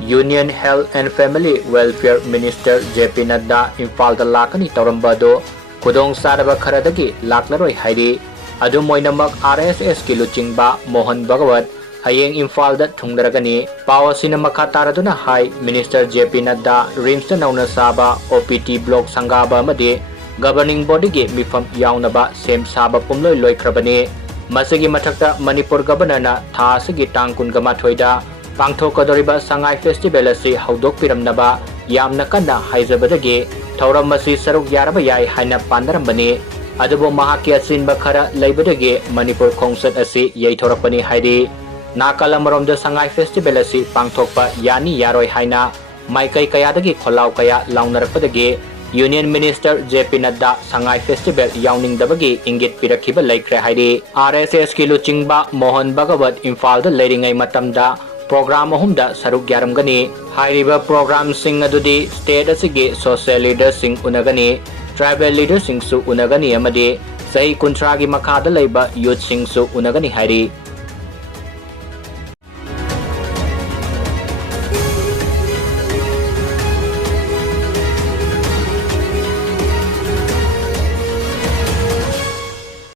Union Health and Family Welfare Minister JP Nadda Imphal Lakani Taurambado Kudong Sadaba Karadagi Laklaroi Haidi Adumoinamak RSS ki Luchingba Mohan Bhagwat Hayeng Imphalda Thunglagani Power Cinema Kataraduna Hai Minister JP Nadda Rims Nauna Saba OPT Block Sangaba Madi Governing Body Gi Mifam Yaunaba Sem Saba Pumloi Loikrabani Masigi Matakta Manipur Governor na Thasigi Tangkun Gamathoida Pangthokadoriba Sangai Festival asi Haudok Piramnaba Yamna Kana Haizabadagi Tauram Masi Saruk Yaraba Yai Haina Pandarambani Adubo Mahaki Asinba Khara Laibadagi Manipur Khongchat asi Yeithokhre Haidi Nakalamorom de Sangai Festival asi Pangthokpa Yani Yaroi Haina Maikai Kayadagi Kholau Kaya Launarpadagi Union Minister JP Nadda Sangai Festival Yauning Dabagi Ingit Pirakiba Laikre Haidi RSS ki Luchingba Mohan Bhagwat Imphalda Leiringai Matamda Program Ahumda Saruk Yaramgani Hairiba Program Sing Adudi State Asigi Social Leaders Sing Unagani Tribal Leaders Sing Su Unagani Amadi Sahi Kuntragi Makada Laiba Youth Sing Su Unagani Hairi